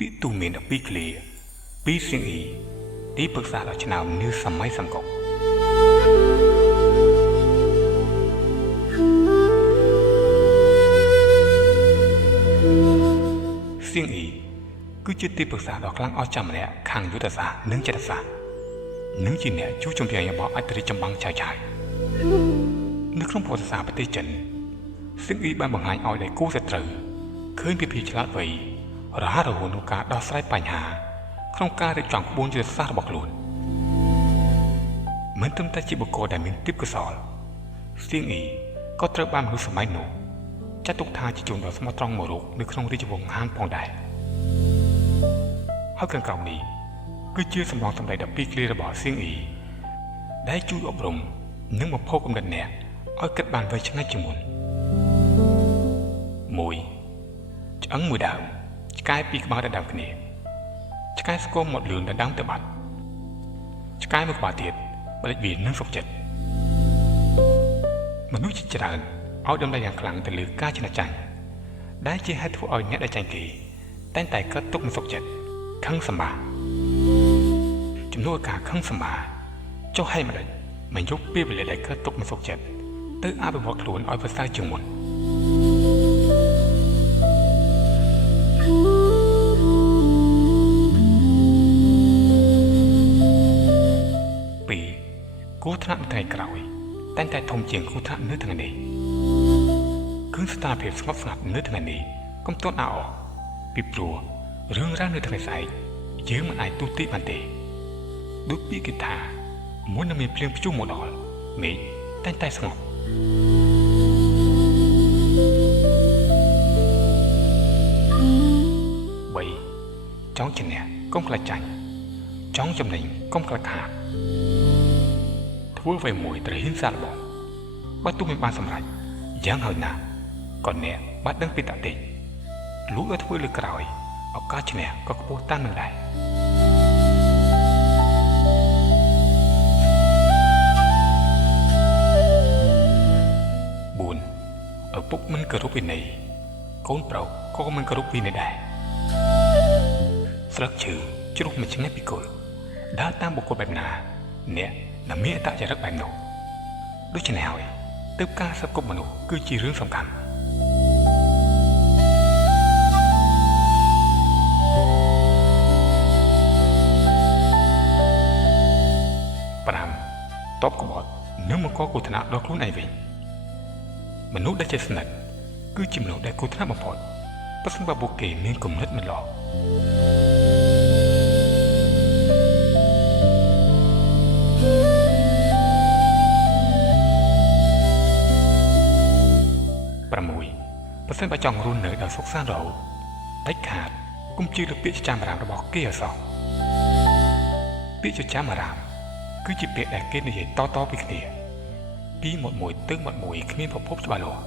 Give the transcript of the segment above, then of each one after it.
ពីទូមានពីឃ្លាពីសៀងអ៊ីទីប្រឹក្សាដល់ឆ្នាំនៅសម័យសម្កុកសៀងអ៊ីគឺជាទីប្រឹក្សាដ៏ខ្លាំងអស្ចារ្យម្នាក់ខាងយុទ្ធសាស្ត្រនិងចិត្តសាស្ត្រនិងជាអ្នកជួយជំរុញរបស់អធិរាជចម្បាំងឆៅឆាយនៅក្នុងប្រវត្តិសាស្ត្រប្រទេសចិនសៀងអ៊ីបានបង្ហាញឲ្យដៃគូសត្រូវឃើញពីភាពឆ្លាតវៃរហ័សរហួនក្នុងការដោះស្រាយបញ្ហាក្នុងការរៀបចំក្បួនយុទ្ធសាស្ត្ររបស់ខ្លួនមិនត្រឹមតែជាបុគ្គលដែលមានទេពកោសល្យសៀងអ៊ីក៏ត្រូវបានមនុស្សសម័យនោះចាត់ទុកថាជាជនដ៏ស្មោះត្រង់មួយរូបនៅក្នុងរាជវង្សហានផងដែរហើយខាងក្រោមនេះគឺជាសម្លងសម្ដីដ៏ពីរឃ្លារបស់សៀងអ៊ីដែលជួយអប់រំនិងបំផុសគំនិតអ្នកឲ្យគិតបានវែងឆ្ងាយជាងមុន1ឆ្អឹងមួយដើមឆ្កែពីរក្បាលដណ្ដើមគ្នាឆ្កែស្គមមាត់លឿនដណ្ដើមទៅបាត់ឆ្កែមួយក្បាលទៀតបលិចវានឹងសុខចិត្តមនុស្សជាច្រើនឲ្យតម្លៃយ៉ាងខ្លាំងទៅលើការឆ្នះចាញ់ដែលជាហេតុធ្វើឲ្យអ្នកដែលចាញ់គេតែងតែកើតទុក្ខមិនសុខចិត្តខឹងសម្បាជំនួសការខឹងសម្បាចុះហេតុម្ដេចមិនយកពេលវេលាដែលកើតទុក្ខមិនសុខចិត្តទៅអភិវឌ្ឍខ្លួនឲ្យប្រសើរជាងមុនគូថ្នាក់នៅថ្ងៃក្រោយតែងតែធំជាងគូថ្នាក់នៅថ្ងៃនេះគឺស្ថានភាពស្ងប់ស្ងាត់នៅថ្ងៃនេះកុំទាន់អោពីព្រោះរឿងរ៉ាវនៅថ្ងៃស្អែកយើងមិនអាចទូទាត់បានទេដូចពាក្យគេថាមុននឹងមានភ្លៀងព្យុះមកដល់មេឃតែងតែស្ងប់3ចង់ឈ្នះកុំខ្លាចចាញ់ចង់ចំណេញកុំខ្លាចខាតធ្វើអ្វីមួយត្រូវហ៊ានសាកល្បងបើទោះមិនបានសម្រេចយ៉ាងហោចណាស់ក៏អ្នកបានដឹងពីតាក់ទិចលុះឲ្យធ្វើលើក្រោយឱកាសឈ្នះក៏ខ្ពស់តាមនឹងដែរ4ឪពុកមិនគោរពវិន័យកូនប្រុសក៏មិនគោរពវិន័យដែរស្លឹកឈើជ្រុះមិនឆ្ងាយពីគល់ដើរតាមបុគ្គលបែបណាអ្នកដែលមានអត្តចរិតបែបនោះដូច្នេះហើយទើបការសឹកគប់មនុស្សគឺជារឿងសំខាន់5តបក្បត់និងបង្កគ្រោះថ្នាក់ដល់ខ្លួនឯងវិញមនុស្សដែលចេះស្និទ្ធគឺជាមនុស្សដែលគ្រោះថ្នាក់បំផុតប្រសិនបើពួកគេមានគំនិតមិនល្អប្រសិនបើចង់រស់នៅដោយសុខសាន្តរហូតដាច់ខាតកុំជឿលើពាក្យចចាមអារ៉ាមរបស់គេឲ្យសោះពាក្យចចាមអារ៉ាមគឺជាពាក្យដែលគេនិយាយតពីគ្នាពីមាត់មួយទៅមាត់មួយគ្មានប្រភពច្បាស់លាស់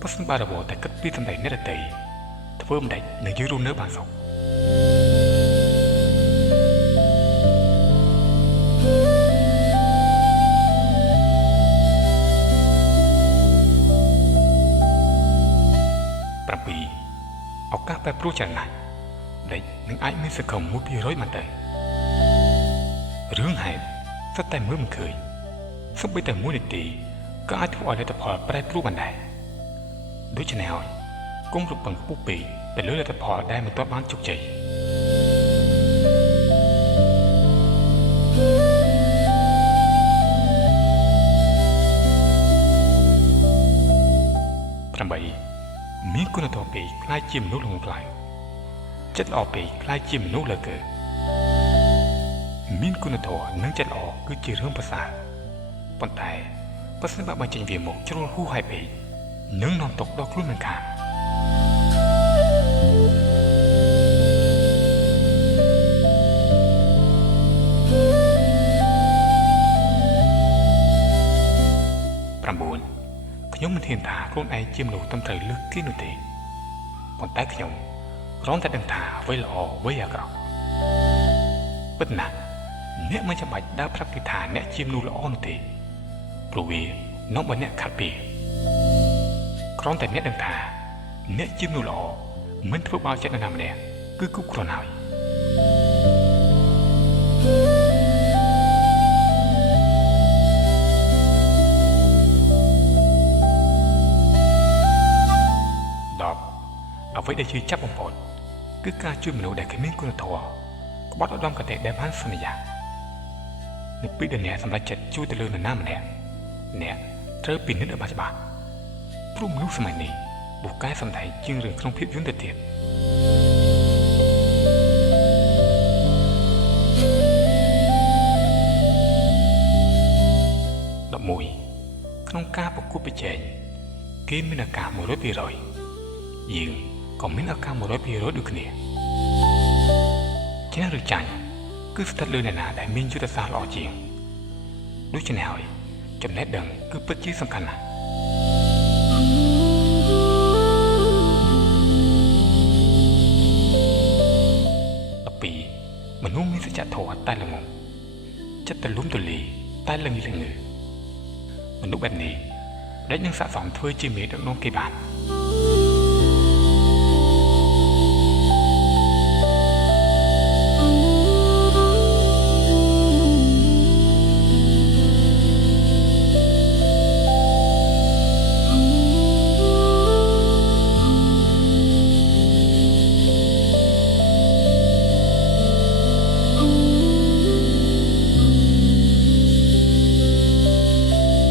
ប្រសិនបើរវល់តែគិតពីសម្ដីអ្នកដទៃធ្វើមិនដាច់នឹងយើងរស់នៅបានសុខឱកាសបែបព្រោះច្រើនណាស់ដែលនឹងអាចមានសង្ឃឹម 1% បានទៅរឿងហេតុសុទ្ធតែមើលមិនឃើញសូម្បីតែ1នាទីក៏អាចធ្វើឲ្យលទ្ធផលប្រែប្រួលបានដែរដូច្នេះហើយកុំរំពឹងខ្ពស់ពេកទៅលើលទ្ធផលដែលមិនទាន់បានជោគជ័យមានគុណធម៌ពេកខ្លាចជាមនុស្សល្ងងខ្លៅចិត្តល្អពេកខ្លាចជាមនុស្សលើកើមានគុណធម៌និងចិត្តល្អគឺជារឿងប្រសើរប៉ុន្តែប្រសិនបើបញ្ចេញវាមកជ្រុលហួសហេតុពេកនឹងនាំទុក្ខដល់ខ្លួនមិនខានខ្ញុំមិនហ៊ានថាខ្លួនឯងជាមនុស្សត្រឹមត្រូវលើសគេនោះទេប៉ុន្តែខ្ញុំគ្រាន់តែដឹងថាអ្វីល្អអ្វីអាក្រក់ពិតណាស់អ្នកមិនចាំបាច់ដើរប្រាប់គេថាអ្នកជាមនុស្សល្អនោះទេព្រោះវានាំឲ្យអ្នកខាត់ពីគ្រាន់តែអ្នកដឹងថាអ្នកជាមនុស្សល្អមិនធ្វើបាបចិត្តនរណាម្នាក់ គឺគ្រប់គ្រាន់ហើយអ្វីដែលជឿចាប់បំផុតគឺការជួយមនុស្សដែលគ្មានគុណធម៌ក្បត់ឧត្តមកតេដែលបានសន្យានៅពេលដែលអ្នកសម្រេចចិត្តជួយទៅលើនរណាម្នាក់អ្នកត្រូវពិនិត្យឲ្យបានច្បាស់ព្រោះមនុស្សសម័យនេះពូកែសំដែងជាងរឿងក្នុងភាពយន្តទៅទៀត11ក្នុងការប្រកួតប្រជែងគេមានឱកាស 100% យើងក៏មានឱកាស 100% ដូចគ្នាឈ្នះឬចាញ់គឺស្ថិតលើអ្នកណាដែលមានយុទ្ធសាស្ត្រល្អជាងដូច្នេះហើយចំណេះដឹងគឺពិតជាសំខាន់ណាស់12មនុស្សមានសច្ចធម៌តែល្ងងចិត្តទលំទលាយតែល្ងីល្ងើមនុស្សបែបនេះដែលនឹងស័ក្តិសមធ្វើជាមេដឹកនាំគេបាន